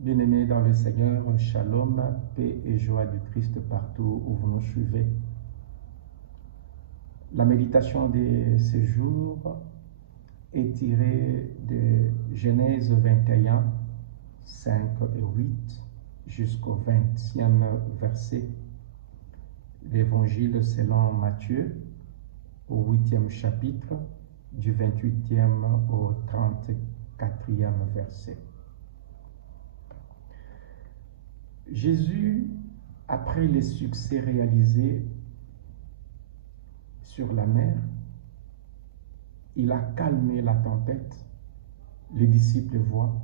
Bien-aimés dans le Seigneur, shalom, paix et joie du Christ partout où vous nous suivez. La méditation de ce jour est tirée de Genèse 21, 5 et 8 jusqu'au 20e verset. L'Évangile selon Matthieu au 8e chapitre, du 28e au 34e verset. Jésus, après les succès réalisés sur la mer, il a calmé la tempête. Les disciples voient,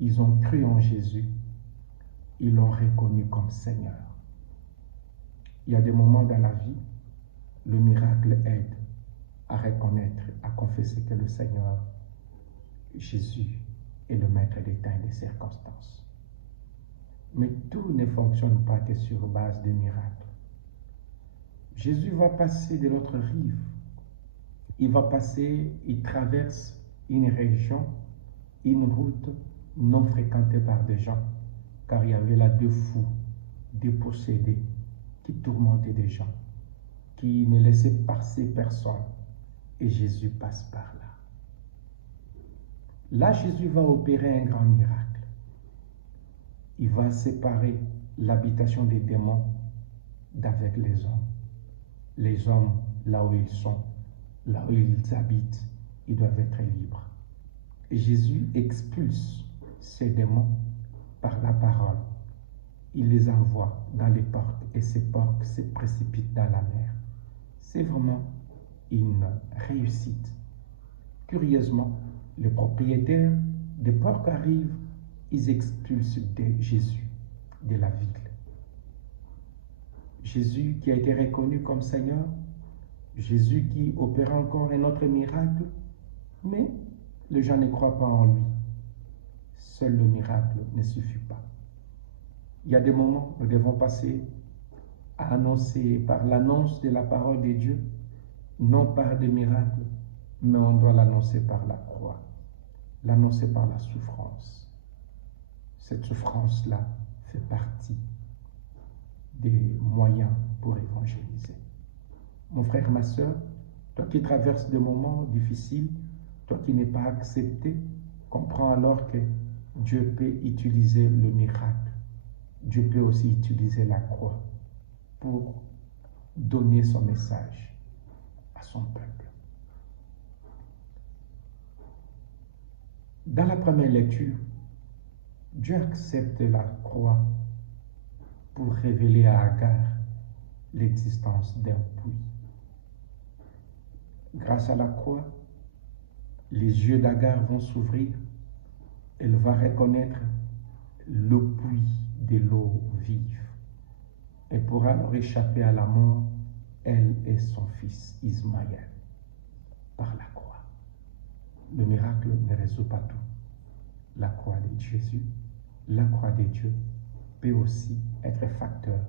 ils ont cru en Jésus, ils l'ont reconnu comme Seigneur. Il y a des moments dans la vie, le miracle aide à reconnaître, à confesser que le Seigneur, Jésus, est le maître des temps et des circonstances. Mais tout ne fonctionne pas que sur base de miracles. Jésus va passer de l'autre rive. Il va passer, il traverse une région, une route non fréquentée par des gens, car il y avait là deux fous, des possédés, qui tourmentaient des gens, qui ne laissaient passer personne. Et Jésus passe par là. Là, Jésus va opérer un grand miracle. Il va séparer l'habitation des démons d'avec les hommes. Les hommes, là où ils sont, là où ils habitent, ils doivent être libres. Et Jésus expulse ces démons par la parole. Il les envoie dans les porcs et ces porcs se précipitent dans la mer. C'est vraiment une réussite. Curieusement, les propriétaires des porcs arrivent, ils expulsent Jésus de la ville. Jésus qui a été reconnu comme Seigneur, Jésus qui opère encore un autre miracle, mais les gens ne croient pas en lui. Seul le miracle ne suffit pas. Il y a des moments où nous devons passer à annoncer par l'annonce de la parole de Dieu, non par des miracles, mais on doit l'annoncer par la croix, l'annoncer par la souffrance. Cette souffrance-là fait partie des moyens pour évangéliser. Mon frère, ma soeur, toi qui traverses des moments difficiles, toi qui n'es pas accepté, comprends alors que Dieu peut utiliser le miracle. Dieu peut aussi utiliser la croix pour donner son message à son peuple. Dans la première lecture, Dieu accepte la croix pour révéler à Agar l'existence d'un puits. Grâce à la croix, les yeux d'Agar vont s'ouvrir. Elle va reconnaître le puits de l'eau vive. Elle pourra alors échapper à la mort, elle et son fils Ismaël, par la croix. Le miracle ne résout pas tout. La croix de Jésus, la croix de Dieu peut aussi être facteur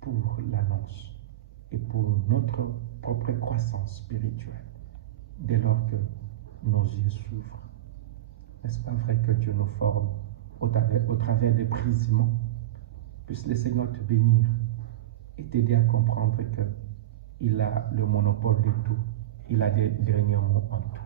pour l'annonce et pour notre propre croissance spirituelle dès lors que nos yeux s'ouvrent. N'est-ce pas vrai que Dieu nous forme au travers des brisements? Puisse le Seigneur te bénir et t'aider à comprendre qu'il a le monopole de tout. Il a des derniers mots en tout.